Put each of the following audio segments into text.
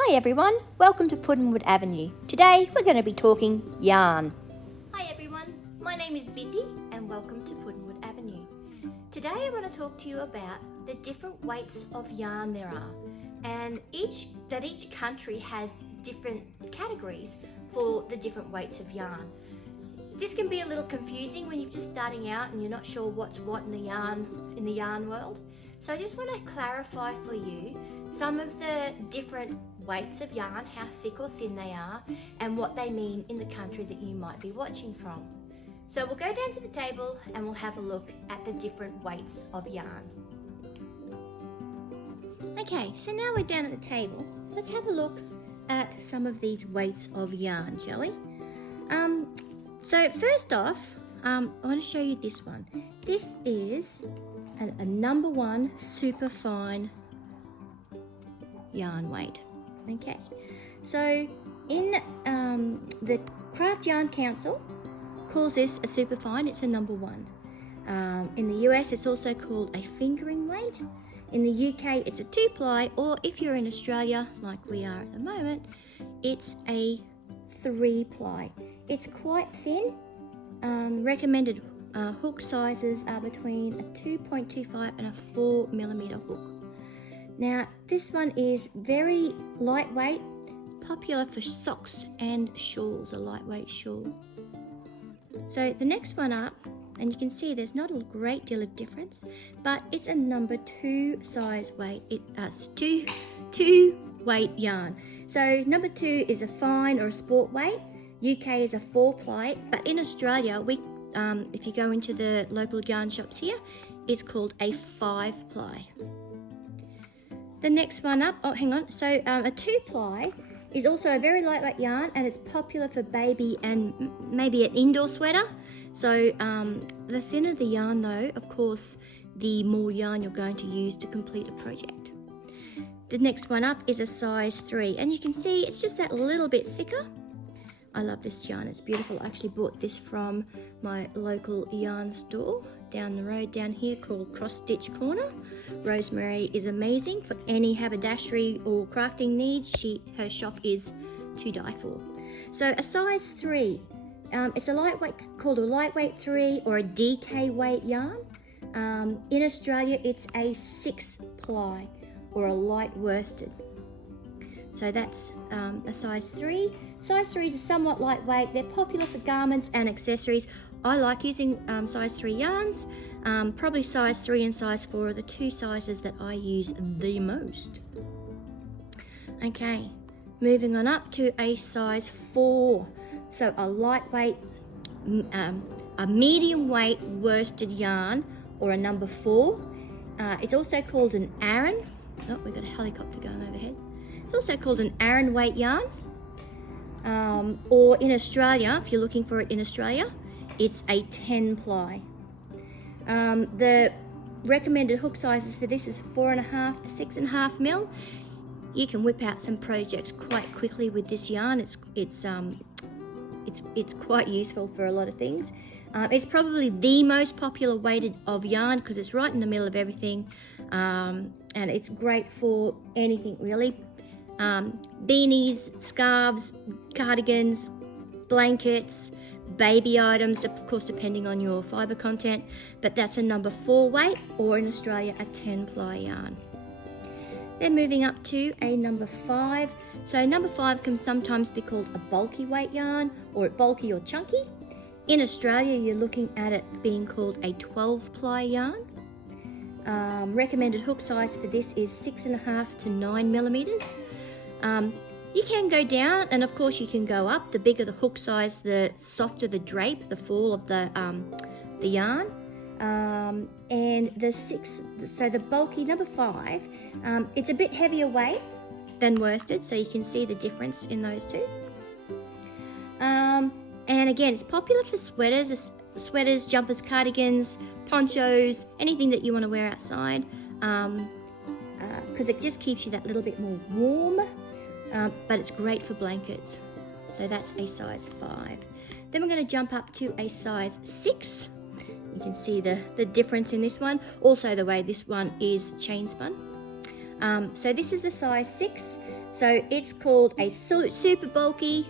Hi everyone, welcome to Puddinwood Avenue. Today we're going to be talking yarn. Hi everyone, my name is Bindi and welcome to Puddinwood Avenue. Today I want to talk to you about the different weights of yarn there are, and each country has different categories for the different weights of yarn. This can be a little confusing when you're just starting out and you're not sure what's what in the yarn world. So I just want to clarify for you some of the different weights of yarn, how thick or thin they are, and what they mean in the country that you might be watching from. So we'll go down to the table and we'll have a look at the different weights of yarn. Okay, so now we're down at the table. Let's have a look at some of these weights of yarn, shall we? So first off, I want to show you this one. This is a number one super fine yarn weight. Okay, so in the Craft Yarn Council calls this a super fine. It's a number one. In the US, it's also called a fingering weight. In the UK, it's a 2-ply, or if you're in Australia, like we are at the moment, it's a 3-ply. It's quite thin. Recommended hook sizes are between a 2.25 and a 4mm hook. Now, this one is very lightweight. It's popular for socks and shawls, a lightweight shawl. So the next one up, and you can see there's not a great deal of difference, but it's a number 2 size weight. It's two weight yarn. So number 2 is a fine or a sport weight. UK is a 4-ply, but in Australia, if you go into the local yarn shops here, it's called a 5-ply. The next one up, a 2-ply is also a very lightweight yarn, and it's popular for baby and maybe an indoor sweater. So the thinner the yarn though, of course, the more yarn you're going to use to complete a project. The next one up is a size 3, and you can see it's just that little bit thicker. I love this yarn, it's beautiful. I actually bought this from my local yarn store down the road down here called Cross Stitch Corner. Rosemary is amazing for any haberdashery or crafting needs. Her shop is to die for. So a size 3, it's a lightweight, called a lightweight 3 or a DK weight yarn. In Australia, it's a 6-ply or a light worsted. So that's a size 3. Size 3s are somewhat lightweight. They're popular for garments and accessories. I like using size 3 yarns. Probably size 3 and size 4 are the 2 sizes that I use the most. Okay, moving on up to a size 4. So a lightweight, a medium weight worsted yarn or a number 4. It's also called an Aran. Oh, we've got a helicopter going overhead. It's also called an Aran weight yarn. Or in Australia, if you're looking for it in Australia, it's a 10-ply. The recommended hook sizes for this is 4.5 to 6.5 mil. You can whip out some projects quite quickly with this yarn. It's quite useful for a lot of things. It's probably the most popular weight of yarn because it's right in the middle of everything, and it's great for anything really. Beanies, scarves, cardigans, blankets, baby items, of course depending on your fibre content, but that's a number 4 weight, or in Australia a 10-ply yarn. Then moving up to a number 5. So number 5 can sometimes be called a bulky weight yarn, or bulky or chunky. In Australia you're looking at it being called a 12-ply yarn. Recommended hook size for this is 6.5 to 9mm. You can go down, and of course you can go up. The bigger the hook size, the softer the drape, the fall of the yarn. And the bulky number 5, it's a bit heavier weight than worsted, so you can see the difference in those two. And again, it's popular for sweaters, jumpers, cardigans, ponchos, anything that you want to wear outside, because it just keeps you that little bit more warm. But it's great for blankets. So that's a size 5. Then we're going to jump up to a size 6. You can see the difference in this one. Also the way this one is chain spun. So this is a size 6. So it's called a super bulky.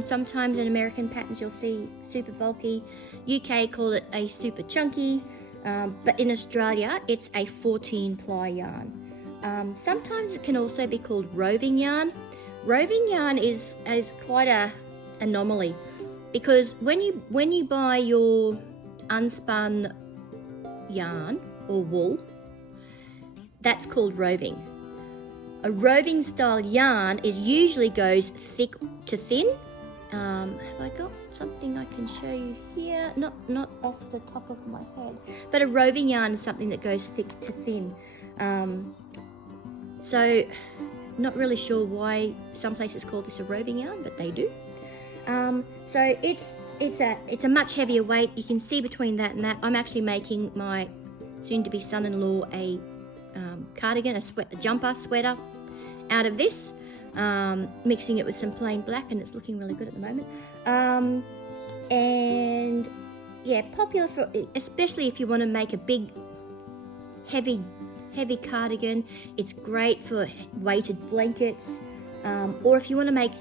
Sometimes in American patterns you'll see super bulky. UK call it a super chunky. But in Australia it's a 14 ply yarn. Sometimes it can also be called roving yarn. Roving yarn is quite a anomaly, because when you buy your unspun yarn or wool, that's called roving. A roving style yarn usually goes thick to thin. Have I got something I can show you here? Not off the top of my head, but a roving yarn is something that goes thick to thin. So not really sure why some places call this a roving yarn, but they do. So it's a much heavier weight. You can see between that and that. I'm actually making my soon-to-be son-in-law a cardigan, a jumper sweater out of this, mixing it with some plain black, and it's looking really good at the moment. And yeah, popular for, especially if you want to make a big heavy cardigan. It's great for weighted blankets, or if you want to make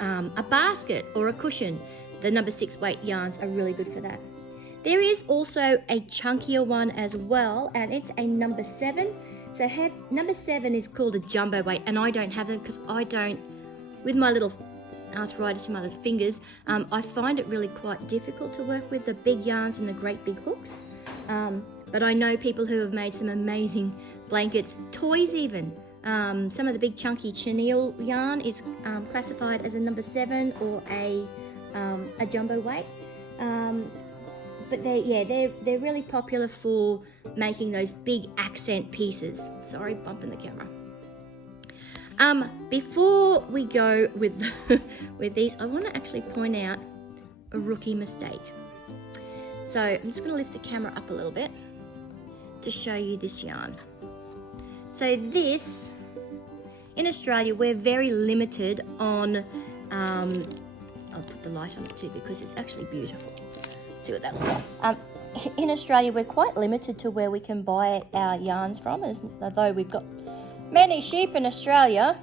a basket or a cushion, the number 6 weight yarns are really good for that. There is also a chunkier one as well, and it's a number 7. So number 7 is called a jumbo weight, and I don't have them because I don't, with my little arthritis in my little fingers, I find it really quite difficult to work with the big yarns and the great big hooks. But I know people who have made some amazing blankets, toys even. Some of the big chunky chenille yarn is classified as a number 7 or a jumbo weight. But they're really popular for making those big accent pieces. Sorry, bumping the camera. Before we go with with these, I want to actually point out a rookie mistake. So I'm just going to lift the camera up a little bit to show you this yarn. So this, in Australia, we're very limited on, I'll put the light on it too because it's actually beautiful. See what that looks like. In Australia, we're quite limited to where we can buy our yarns from, although we've got many sheep in Australia,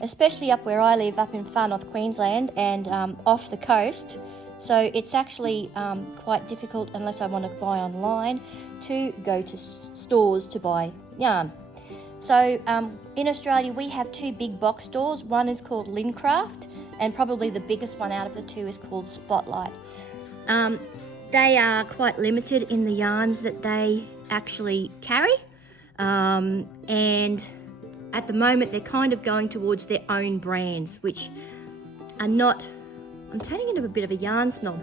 especially up where I live, up in far north Queensland and off the coast. So it's actually quite difficult, unless I want to buy online, to go to stores to buy yarn. So in Australia, we have 2 big box stores. One is called Lincraft, and probably the biggest one out of the 2 is called Spotlight. They are quite limited in the yarns that they actually carry, and at the moment they're kind of going towards their own brands, which are not, I'm turning into a bit of a yarn snob.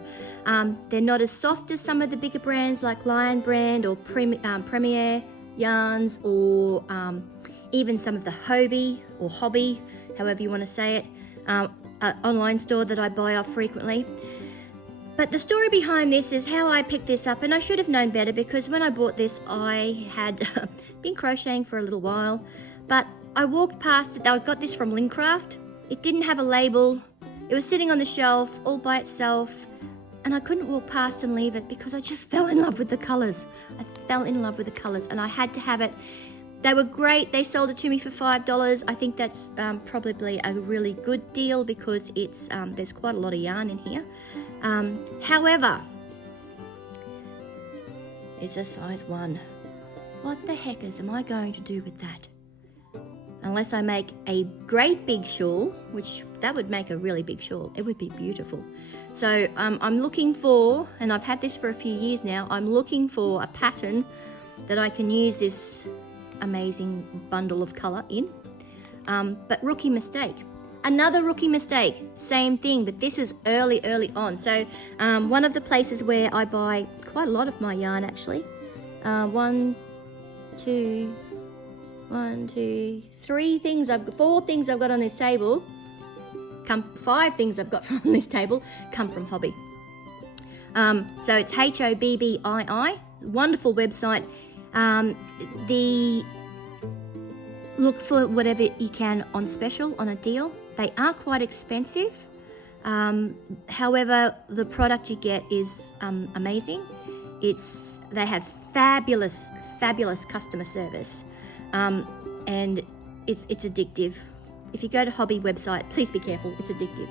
They're not as soft as some of the bigger brands like Rowan Brand or Premier yarns, or even some of the Hobby, however you want to say it, an online store that I buy off frequently. But the story behind this is how I picked this up, and I should have known better, because when I bought this I had been crocheting for a little while, but I walked past it. I got this from Lincraft. It didn't have a label. It was sitting on the shelf all by itself, and I couldn't walk past and leave it because I just fell in love with the colours. I fell in love with the colours and I had to have it. They were great. They sold it to me for $5. I think that's probably a really good deal because it's there's quite a lot of yarn in here. However, it's a size 1. What the heck am I going to do with that? Unless I make a great big shawl, which that would make a really big shawl. It would be beautiful. So I'm looking for, and I've had this for a few years now, I'm looking for a pattern that I can use this amazing bundle of colour in. But rookie mistake. Another rookie mistake, same thing, but this is early on. So one of the places where I buy quite a lot of my yarn actually, 4 things I've got on this table, 5 things I've got on this table come from Hobby. So it's Hobbii, wonderful website. Look for whatever you can on special, on a deal. They are quite expensive. However, the product you get is amazing. They have fabulous customer service, and it's addictive if you go to hobby website, please be careful, it's addictive.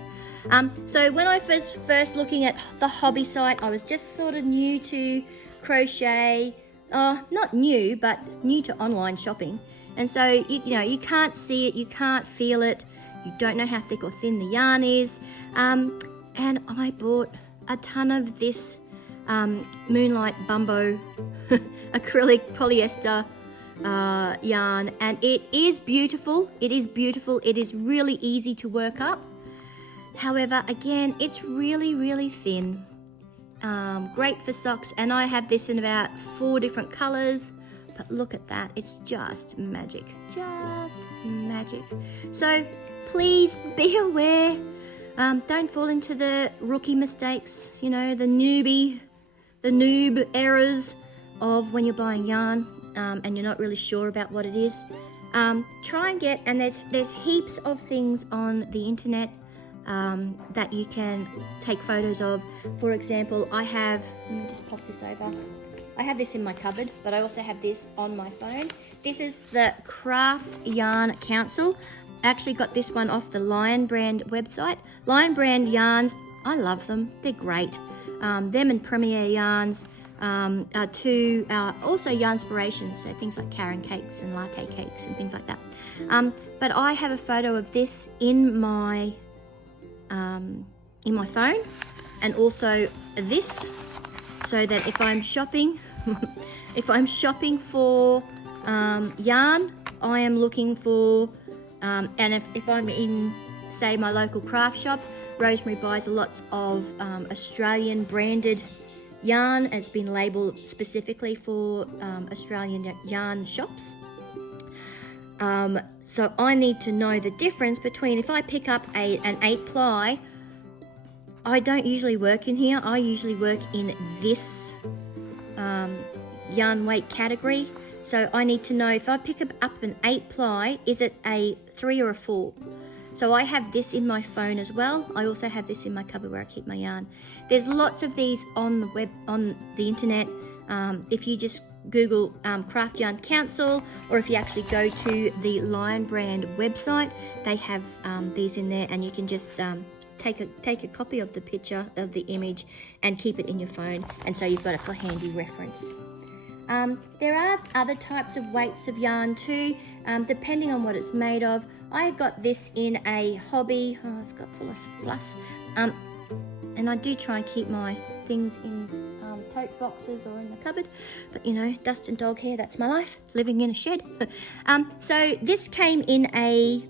So when I first looking at the hobby site, I was just sort of new to crochet, not new, but new to online shopping. And so, you can't see it, you can't feel it, you don't know how thick or thin the yarn is. And I bought a ton of this Moonlight Bumbo acrylic polyester yarn, and it is beautiful. It is really easy to work up. However, again, it's really thin. Great for socks, and I have this in about 4 different colors. But look at that, it's just magic, So please be aware. Don't fall into the rookie mistakes, the noob errors of when you're buying yarn and you're not really sure about what it is. Try and get, and there's heaps of things on the internet that you can take photos of. For example, let me just pop this over. I have this in my cupboard, but I also have this on my phone. This is the Craft Yarn Council. I actually got this one off the Rowan Brand website. Rowan Brand yarns, I love them. They're great. Them and Premier yarns are two also yarn inspirations, so things like Karen cakes and latte cakes and things like that. But I have a photo of this in my phone, and also this, so that if I'm shopping, for yarn, I am looking for, and if I'm in, say, my local craft shop, Rosemary buys lots of Australian branded yarn. It's been labelled specifically for Australian yarn shops. So I need to know the difference between, if I pick up an 8 ply, I don't usually work in here. I usually work in this yarn weight category. So I need to know, if I pick up an 8 ply, is it a 3 or a 4? So I have this in my phone as well. I also have this in my cupboard where I keep my yarn. There's lots of these on the web, on the internet. If you just Google Craft Yarn Council, or if you actually go to the Rowan Brand website, they have these in there, and you can just take a copy of the picture of the image and keep it in your phone, and so you've got it for handy reference. There are other types of weights of yarn too, depending on what it's made of. I got this in a hobby. Oh, it's got full of fluff. And I do try and keep my things in tote boxes or in the cupboard, but dust and dog hair, that's my life, living in a shed. So this came in a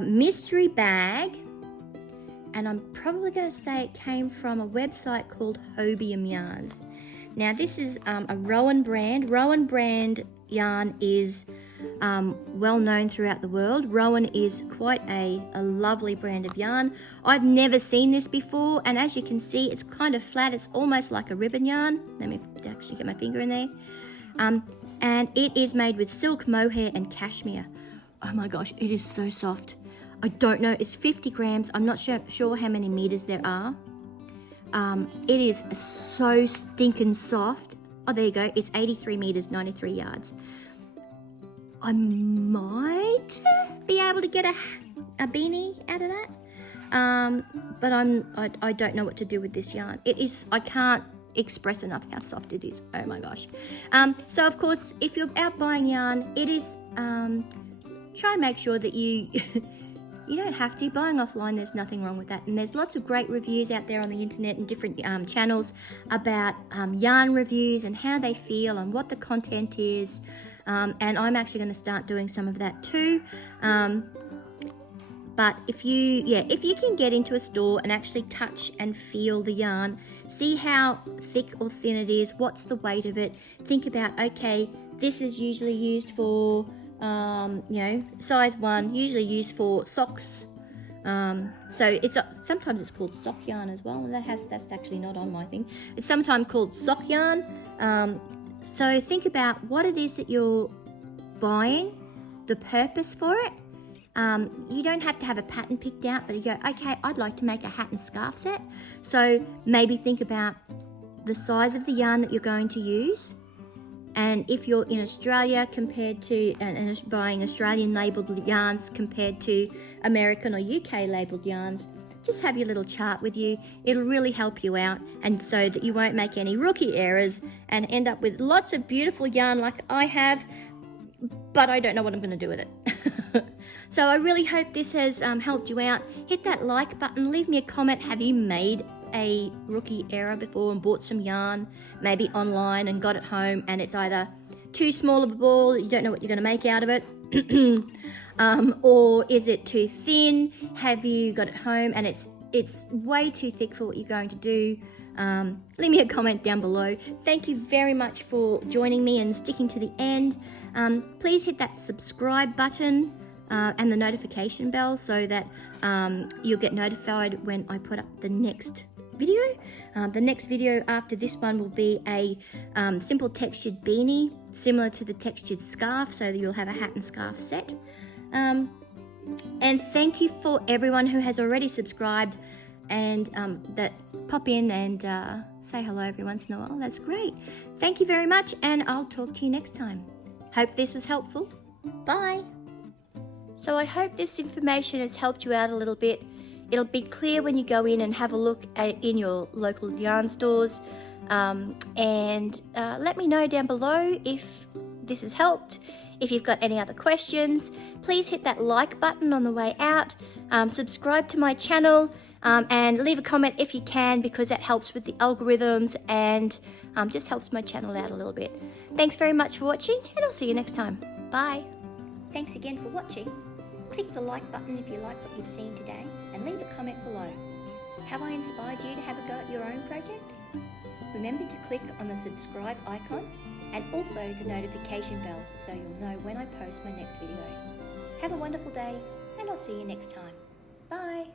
mystery bag, and I'm probably going to say it came from a website called Hobium Yarns. Now this is a Rowan Brand. Rowan Brand yarn is well known throughout the world. Rowan is quite a lovely brand of yarn. I've never seen this before, and as you can see, it's kind of flat. It's almost like a ribbon yarn. Let me actually get my finger in there. And it is made with silk, mohair and cashmere. Oh my gosh, it is so soft. I don't know, it's 50 grams. I'm not sure how many meters there are. It is so stinking soft. Oh, there you go. It's 83 meters, 93 yards. I might be able to get a beanie out of that, but I don't know what to do with this yarn. I can't express enough how soft it is. Oh my gosh. So of course, if you're out buying yarn, it is try and make sure that you you don't have to. Buying offline, there's nothing wrong with that, and there's lots of great reviews out there on the internet and different channels about yarn reviews and how they feel and what the content is. And I'm actually going to start doing some of that too. But if you can get into a store and actually touch and feel the yarn, see how thick or thin it is, what's the weight of it, think about, okay, this is usually used for, size 1, usually used for socks. So sometimes it's called sock yarn as well. That's actually not on my thing. It's sometimes called sock yarn. So think about what it is that you're buying, the purpose for it. You don't have to have a pattern picked out, but you go, okay, I'd like to make a hat and scarf set. So maybe think about the size of the yarn that you're going to use And if you're in Australia compared to and buying Australian labelled yarns compared to American or UK labelled yarns, just have your little chart with you. It'll really help you out, and so that you won't make any rookie errors and end up with lots of beautiful yarn like I have, but I don't know what I'm going to do with it. So I really hope this has helped you out. Hit that like button, leave me a comment. Have you made a rookie error before and bought some yarn, maybe online, and got it home and it's either too small of a ball, you don't know what you're going to make out of it, or is it too thin? Have you got it home and it's way too thick for what you're going to do? Leave me a comment down below. Thank you very much for joining me and sticking to the end. Please hit that subscribe button and the notification bell so that you'll get notified when I put up the next video. The next video after this one will be a simple textured beanie, similar to the textured scarf, so that you'll have a hat and scarf set. And thank you for everyone who has already subscribed and that pop in and say hello every once in a while. That's great. Thank you very much, and I'll talk to you next time. Hope this was helpful. Bye. So I hope this information has helped you out a little bit. It'll be clear when you go in and have a look in your local yarn stores, and let me know down below if this has helped. If you've got any other questions, please hit that like button on the way out, subscribe to my channel, and leave a comment if you can, because that helps with the algorithms and just helps my channel out a little bit. Thanks very much for watching, and I'll see you next time. Bye. Thanks again for watching. Click the like button if you like what you've seen today, and leave a comment below. Have I inspired you to have a go at your own project? Remember to click on the subscribe icon and also the notification bell so you'll know when I post my next video. Have a wonderful day, and I'll see you next time. Bye.